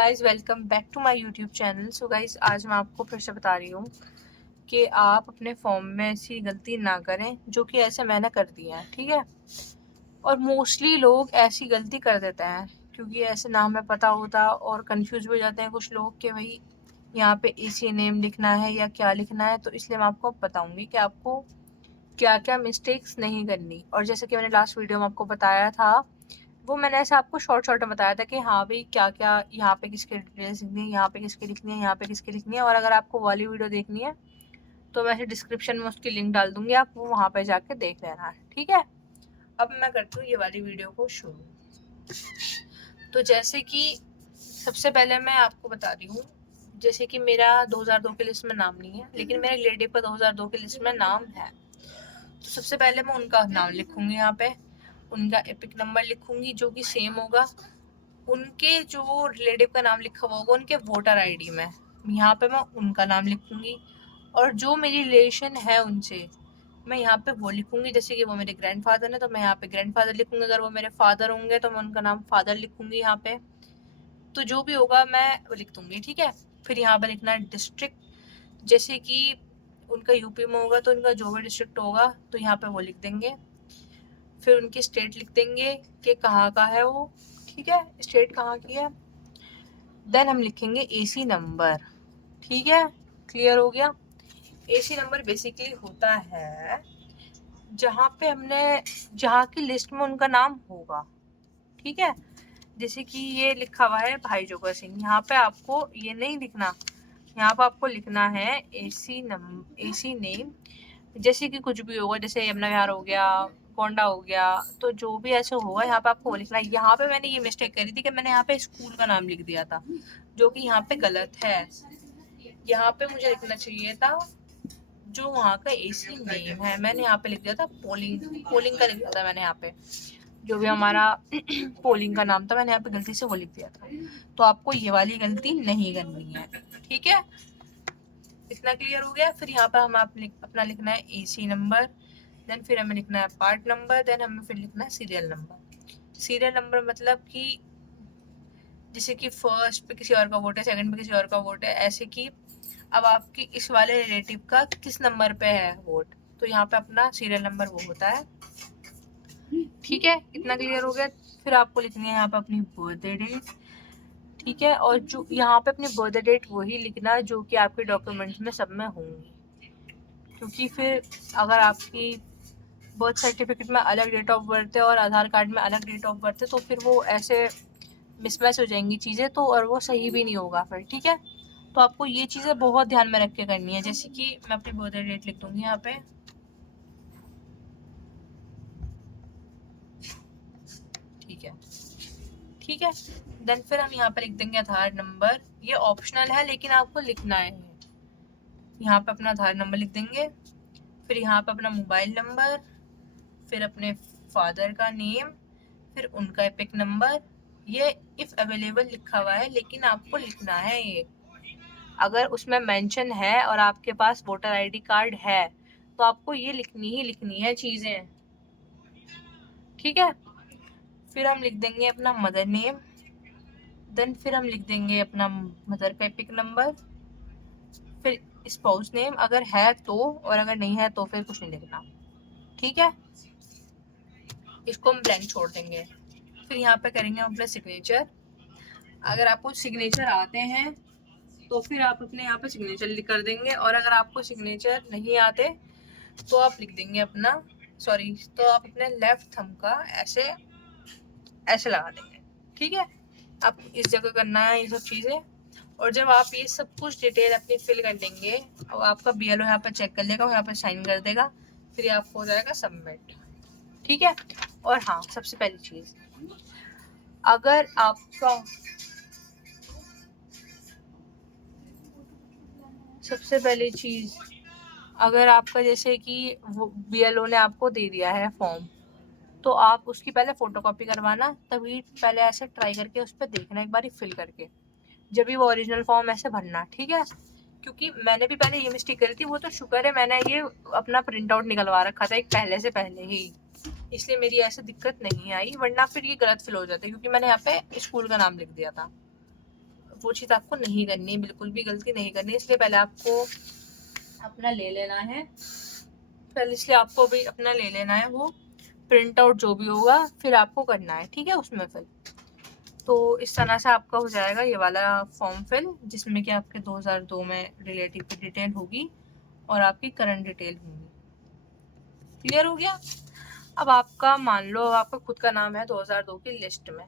Guys welcome back to my YouTube channel. So guys आज मैं आपको फिर से बता रही हूँ कि आप अपने फॉर्म में ऐसी गलती ना करें जो कि ऐसे मैंने कर दी है, ठीक है। और मोस्टली लोग ऐसी गलती कर देते हैं क्योंकि ऐसे ना हमें पता होता और कंफ्यूज हो जाते हैं कुछ लोग कि भाई यहाँ पे इसी नेम लिखना है या क्या लिखना है। तो इसलिए मैं आपको बताऊँगी कि आपको क्या क्या मिस्टेक्स नहीं करनी। और जैसे कि मैंने लास्ट वीडियो में आपको बताया था, वो मैंने ऐसे आपको शॉर्ट में बताया था कि हाँ भाई क्या क्या यहाँ पे किसके डिटेल्स लिखनी है, यहाँ पे किसकी लिखनी है, यहाँ पे किसकी लिखनी है। और अगर आपको वाली वीडियो देखनी है तो मैं डिस्क्रिप्शन में उसकी लिंक डाल दूंगी, आप वो वहाँ पे जाके देख लेना, ठीक है। अब मैं करती हूँ ये वाली वीडियो को शुरू। तो जैसे कि सबसे पहले मैं आपको बता रही हूँ, जैसे कि मेरा 2002 की लिस्ट में नाम नहीं है लेकिन मेरे रिलेटिव का 2002 की लिस्ट में नाम है। तो सबसे पहले मैं उनका नाम लिखूंगी, यहाँ पे उनका एपिक नंबर लिखूंगी जो कि सेम होगा उनके जो रिलेटिव का नाम लिखा हुआ होगा उनके वोटर आईडी में। यहाँ पे मैं उनका नाम लिखूंगी और जो मेरी रिलेशन है उनसे मैं यहाँ पे वो लिखूंगी। जैसे कि वो मेरे ग्रैंडफादर है तो मैं यहाँ पे ग्रैंडफादर लिखूंगी, अगर वो मेरे फादर होंगे तो मैं उनका नाम फादर लिखूंगी यहाँ पे। तो जो भी होगा मैं वो लिख दूंगी, ठीक है। फिर यहाँ पे लिखना है डिस्ट्रिक्ट, जैसे कि उनका यूपी में होगा तो उनका जो भी डिस्ट्रिक्ट होगा तो यहाँ पे वो लिख देंगे। फिर उनकी स्टेट लिख देंगे कि कहाँ का है वो, ठीक है, स्टेट कहाँ की है। देन हम लिखेंगे एसी नंबर, ठीक है, क्लियर हो गया। एसी नंबर बेसिकली होता है जहाँ पे हमने जहाँ की लिस्ट में उनका नाम होगा, ठीक है। जैसे कि ये लिखा हुआ है भाई जोगा सिंह, यहाँ पे आपको ये नहीं लिखना, यहाँ पे आपको लिखना है एसी नेम। जैसे कि कुछ भी होगा, जैसे यमुना विहार हो गया, गोंडा हो गया, तो जो भी ऐसे होगा यहाँ पे आपको वो लिखना है। यहाँ पे मैंने ये मिस्टेक करी थी कि मैंने यहाँ पे स्कूल का नाम लिख दिया था जो कि यहाँ पे गलत है। यहाँ पे मुझे लिखना चाहिए था जो वहाँ का एसी नेम है, मैंने यहाँ पे लिख दिया था पोलिंग पोलिंग का लिख दिया था मैंने यहाँ पे, जो भी हमारा पोलिंग का नाम था मैंने यहाँ पे गलती से वो लिख दिया था। तो आपको ये वाली गलती नहीं करनी है, ठीक है। इतना क्लियर हो गया। फिर यहाँ पे हम अपना लिखना है एसी नंबर, देन फिर हमें लिखना है पार्ट नंबर, देन हमें फिर लिखना है सीरियल नंबर। सीरियल नंबर मतलब कि जैसे कि फर्स्ट पे किसी और का वोट है, सेकंड पे किसी और का वोट है, ऐसे कि अब आपकी इस वाले रिलेटिव का किस नंबर पे है वोट, तो यहाँ पे अपना सीरियल नंबर वो होता है, ठीक है। इतना क्लियर हो गया। फिर आपको लिखनी है यहाँ पे अपनी बर्थडे डेट, ठीक है। और जो यहाँ पे अपनी बर्थडे डेट वही लिखना जो कि आपके डॉक्यूमेंट्स में सब में होंगी, क्योंकि फिर अगर आपकी बर्थ सर्टिफिकेट में अलग डेट ऑफ बर्थ है और आधार कार्ड में अलग डेट ऑफ बर्थ है तो फिर वो ऐसे मिसमैच हो जाएंगी चीज़ें, तो और वो सही भी नहीं होगा फिर, ठीक है। तो आपको ये चीज़ें बहुत ध्यान में रख के करनी है। जैसे कि मैं अपनी बर्थडे डेट लिख दूंगी यहाँ पे, ठीक है, ठीक है। देन फिर हम यहाँ पे लिख देंगे आधार नंबर, ये ऑप्शनल है लेकिन आपको लिखना है। यहाँ पे अपना आधार नंबर लिख देंगे, फिर यहाँ पे अपना मोबाइल नंबर, फिर अपने फादर का नेम, फिर उनका एपिक नंबर। ये इफ अवेलेबल लिखा हुआ है लेकिन आपको लिखना है ये, अगर उसमें मेंशन है और आपके पास वोटर आईडी कार्ड है तो आपको ये लिखनी ही लिखनी है चीजें, ठीक है। फिर हम लिख देंगे अपना मदर नेम, देन फिर हम लिख देंगे अपना मदर का एपिक नंबर, फिर स्पाउस नेम अगर है तो, और अगर नहीं है तो फिर कुछ नहीं लिखना, ठीक है। इसको हम ब्लैंक छोड़ देंगे। फिर यहाँ पे करेंगे हम अपना सिग्नेचर। अगर आपको सिग्नेचर आते हैं तो फिर आप अपने यहाँ पे सिग्नेचर कर देंगे, और अगर आपको सिग्नेचर नहीं आते तो आप लिख देंगे अपना तो आप अपने लेफ्ट थंब का ऐसे ऐसे लगा देंगे, ठीक है। आप इस जगह करना है ये सब चीज़ें। और जब आप ये सब कुछ डिटेल अपनी फिल कर देंगे और आपका BLO यहाँ पर चेक कर लेगा और यहाँ पर साइन कर देगा, फिर आपको हो जाएगा सबमिट, ठीक है। और हाँ, सबसे पहली चीज़, अगर आपका सबसे पहली चीज़ अगर आपका जैसे कि वो BLO ने आपको दे दिया है फॉर्म, तो आप उसकी पहले फोटोकॉपी करवाना, तभी पहले ऐसे ट्राई करके उस पर देखना एक बार फिल करके, जब भी वो ओरिजिनल फॉर्म ऐसे भरना, ठीक है। क्योंकि मैंने भी पहले ये मिस्टेक करी थी, वो तो शुक्र है मैंने ये अपना प्रिंट आउट निकलवा रखा था एक पहले से पहले ही, इसलिए मेरी ऐसे दिक्कत नहीं आई, वरना फिर ये गलत फिल हो जाता, क्योंकि मैंने यहाँ पे स्कूल का नाम लिख दिया था। वो चीज़ आपको नहीं करनी है, बिल्कुल भी गलती नहीं करनी है। इसलिए पहले आपको अपना ले लेना है, वो प्रिंट आउट जो भी होगा फिर आपको करना है, ठीक है। उसमें फिल तो इस तरह से आपका हो जाएगा ये वाला फॉर्म फिल, जिसमें कि आपके 2002 में रिलेटिव की डिटेल होगी और आपकी करंट डिटेल होगी। क्लियर हो गया। अब आपका मान लो आपका खुद का नाम है 2002 की लिस्ट में,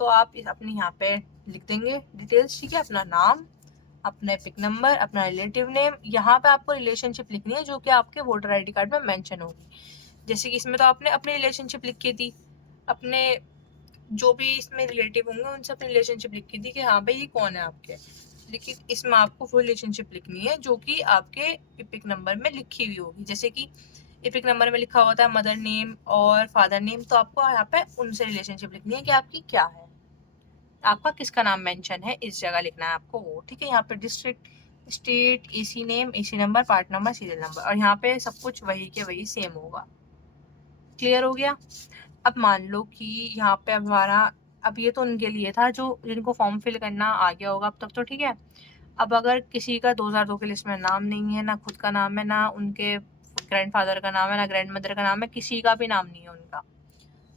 तो आप अपनी यहाँ पे लिख देंगे डिटेल्स, ठीक है। अपना नाम, अपना एपिक नंबर, अपना रिलेटिव नेम। यहाँ पे आपको रिलेशनशिप लिखनी है जो कि आपके वोटर आईडी कार्ड में मेंशन होगी। जैसे कि इसमें तो आपने अपनी रिलेशनशिप लिखी थी, अपने जो भी इसमें रिलेटिव होंगे उनसे अपनी रिलेशनशिप लिखी थी कि हाँ भाई ये कौन है आपके, लेकिन इसमें आपको फुल रिलेशनशिप लिखनी है जो कि आपके एपिक नंबर में लिखी हुई होगी। जैसे कि एपिक नंबर में लिखा होता है मदर नेम और फादर नेम, तो आपको यहाँ पे उनसे रिलेशनशिप लिखनी है कि आपकी क्या है, आपका किसका नाम मेंशन है, इस जगह लिखना है आपको वो, ठीक है। यहाँ पे district, state, AC name, AC number, part number, serial number, और यहाँ पे सब कुछ वही के वही सेम होगा। क्लियर हो गया। अब मान लो कि यहाँ पे हमारा, अब ये तो उनके लिए था जो जिनको फॉर्म फिल करना आ गया होगा अब तक, तो ठीक है। अब अगर किसी का 2002 की लिस्ट में नाम नहीं है, ना खुद का नाम है, ना उनके ग्रैंडफादर का नाम है, ना ग्रैंड मदर का नाम है, किसी का भी नाम नहीं है उनका,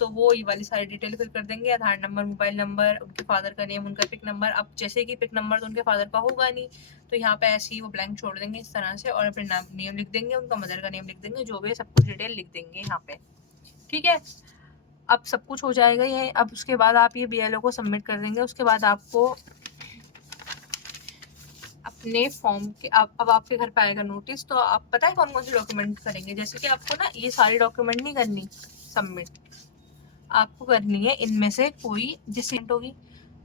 तो वो ये वाली सारी डिटेल फिल कर देंगे। आधार नंबर, मोबाइल नंबर, उनके फादर का नेम, उनका पिक नंबर। अब जैसे कि पिक नंबर तो उनके फादर का होगा नहीं, तो यहाँ पे ऐसे ही वो ब्लैंक छोड़ देंगे इस तरह से, और अपने नाम नेम लिख देंगे, उनका मदर का नेम लिख देंगे, जो भी सब कुछ डिटेल लिख देंगे यहाँ पे, ठीक है। अब सब कुछ हो जाएगा ये। अब उसके बाद आप ये BLO को सबमिट कर देंगे। उसके बाद आपको अपने फॉर्म के अब आपके घर पे आएगा नोटिस, तो आप पता है कौन कौन से डॉक्यूमेंट करेंगे। जैसे कि आपको ना ये सारी डॉक्यूमेंट नहीं करनी सबमिट, आपको करनी है इनमें से कोई जिस होगी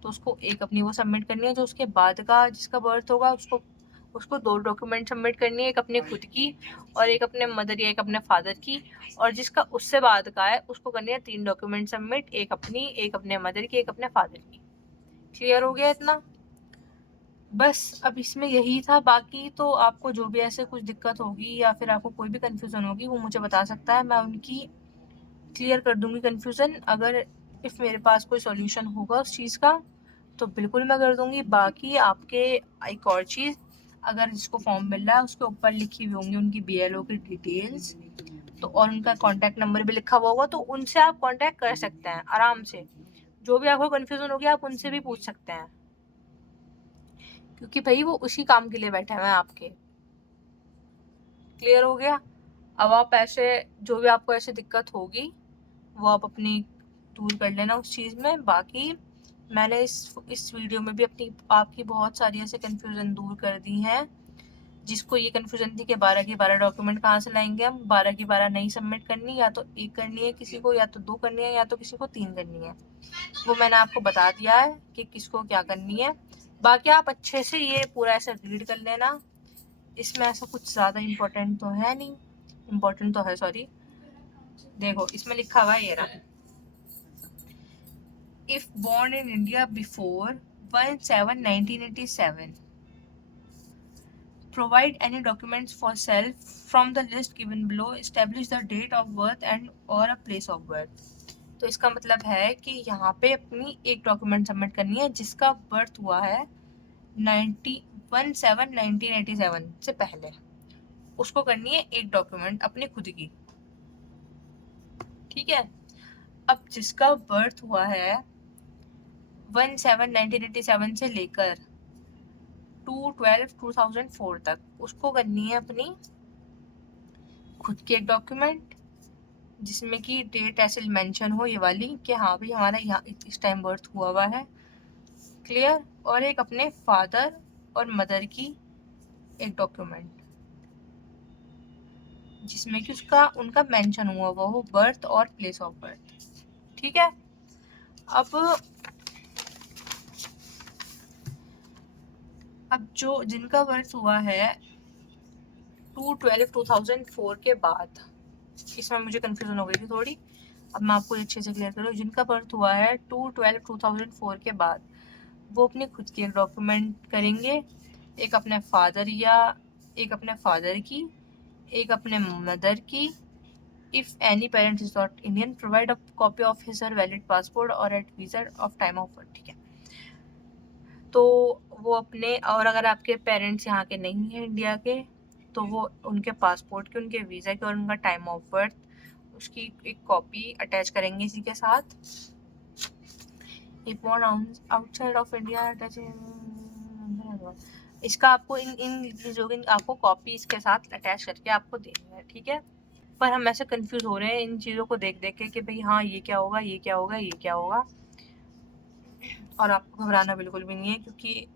तो उसको एक अपनी वो सबमिट करनी है, जो उसके बाद का जिसका बर्थ होगा उसको 2 डॉक्यूमेंट सबमिट करनी है, एक अपने खुद की और एक अपने मदर या एक अपने फादर की, और जिसका उससे बाद का है उसको करनी है 3 डॉक्यूमेंट सबमिट, एक अपनी, एक अपने मदर की, एक अपने फादर की। क्लियर हो गया इतना। बस अब इसमें यही था। बाकी तो आपको जो भी ऐसे कुछ दिक्कत होगी या फिर आपको कोई भी कंफ्यूजन होगी वो मुझे बता सकता है, मैं उनकी क्लियर कर दूंगी कंफ्यूजन। अगर इफ मेरे पास कोई सॉल्यूशन होगा उस चीज़ का तो बिल्कुल मैं कर दूंगी। बाकी आपके एक और चीज़, अगर जिसको फॉर्म मिल रहा है उसके ऊपर लिखी हुई होंगी उनकी BLO की डिटेल्स, तो और उनका कॉन्टैक्ट नंबर भी लिखा हुआ होगा, तो उनसे आप कॉन्टैक्ट कर सकते हैं आराम से। जो भी आपको कन्फ्यूजन होगी आप उनसे भी पूछ सकते हैं, क्योंकि भाई वो उसी काम के लिए बैठे हुए हैं आपके। क्लियर हो गया। अब आप ऐसे जो भी आपको ऐसे दिक्कत होगी वो आप अपनी दूर कर लेना उस चीज़ में। बाकी मैंने इस वीडियो में भी आपकी बहुत सारी ऐसे कन्फ्यूज़न दूर कर दी हैं। जिसको ये कन्फ्यूज़न थी कि 12 की 12 डॉक्यूमेंट कहाँ से लाएंगे हम, 12 की 12 नहीं सबमिट करनी, या तो एक करनी है किसी को, या तो 2 करनी है, या तो किसी को 3 करनी है, वो मैंने आपको बता दिया है कि किसको क्या करनी है। बाकी आप अच्छे से ये पूरा ऐसे रीड कर लेना। इसमें ऐसा कुछ ज़्यादा इम्पोर्टेंट तो है नहीं, इम्पोर्टेंट तो है सॉरी। देखो इसमें लिखा हुआ है ये रहा, if born in India before 1/7/1987, provide any documents for self from the list given below, establish the date of birth and or a place of birth। तो इसका मतलब है कि यहाँ पे अपनी एक डॉक्यूमेंट सबमिट करनी है जिसका बर्थ हुआ है 1/7/1987 से पहले, उसको करनी है एक डॉक्यूमेंट अपनी खुद की, ठीक है। अब जिसका बर्थ हुआ है 1/7/1987 से लेकर 2/12/2004 तक, उसको करनी है अपनी खुद की एक डॉक्यूमेंट जिसमें कि डेट ऐसे मेंशन हो ये वाली कि हाँ भाई हमारा यहाँ इस टाइम बर्थ हुआ है। क्लियर। और एक अपने फादर और मदर की एक डॉक्यूमेंट जिसमें कि उनका मेंशन हुआ हो बर्थ और प्लेस ऑफ बर्थ, ठीक है। अब जो जिनका बर्थ हुआ है 2/12/2004 के बाद, इसमें मुझे कंफ्यूजन हो गई थी थोड़ी, अब मैं आपको अच्छे से क्लियर करूँ। जिनका बर्थ हुआ है 2/12/2004 के बाद, वो अपनी खुद की एक डॉक्यूमेंट करेंगे, एक अपने फादर की, एक अपने मदर की। If any parent is not Indian, provide a copy of his or valid passport or at visa of time of birth, ठीक है। तो वो अपने, और अगर आपके पेरेंट्स यहाँ के नहीं हैं इंडिया के, तो वो उनके पासपोर्ट के, उनके वीज़ा के और उनका टाइम ऑफ बर्थ, उसकी एक कॉपी अटैच करेंगे इसी के साथ। If outside of India attach, इसका आपको इन चीज़ों की आपको कॉपी इसके साथ अटैच करके आपको देनी है, ठीक है। पर हम ऐसे कंफ्यूज हो रहे हैं इन चीज़ों को देख देख के कि भाई हाँ ये क्या होगा, ये क्या होगा, ये क्या होगा। और आपको घबराना बिल्कुल भी नहीं है, क्योंकि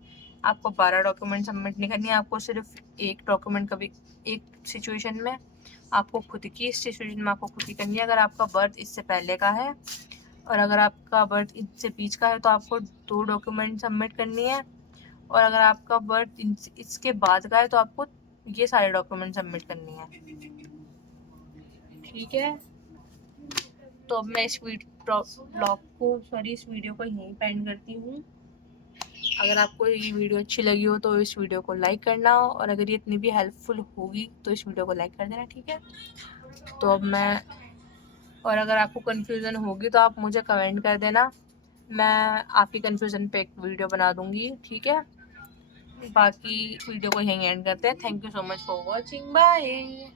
आपको 12 डॉक्यूमेंट सबमिट नहीं करनी है, आपको सिर्फ एक डॉक्यूमेंट कभी एक सिचुएशन में, आपको खुद की सिचुएशन में आपको खुद ही करनी है। अगर आपका बर्थ इससे पहले का है और अगर आपका बर्थ इससे बीच का है तो आपको 2 डॉक्यूमेंट सबमिट करनी है, और अगर आपका बर्थ इसके बाद का है तो आपको ये सारे डॉक्यूमेंट सबमिट करनी है, ठीक है। तो अब मैं इस इस वीडियो को यहीं पे एंड करती हूँ। अगर आपको ये वीडियो अच्छी लगी हो तो इस वीडियो को लाइक करना, और अगर ये इतनी भी हेल्पफुल होगी तो इस वीडियो को लाइक कर देना, ठीक है। तो अब मैं, और अगर आपको कन्फ्यूज़न होगी तो आप मुझे कमेंट कर देना, मैं आपकी कन्फ्यूज़न पे एक वीडियो बना दूँगी, ठीक है। बाकी वीडियो को यहीं एंड करते हैं। Thank you so much for watching, bye.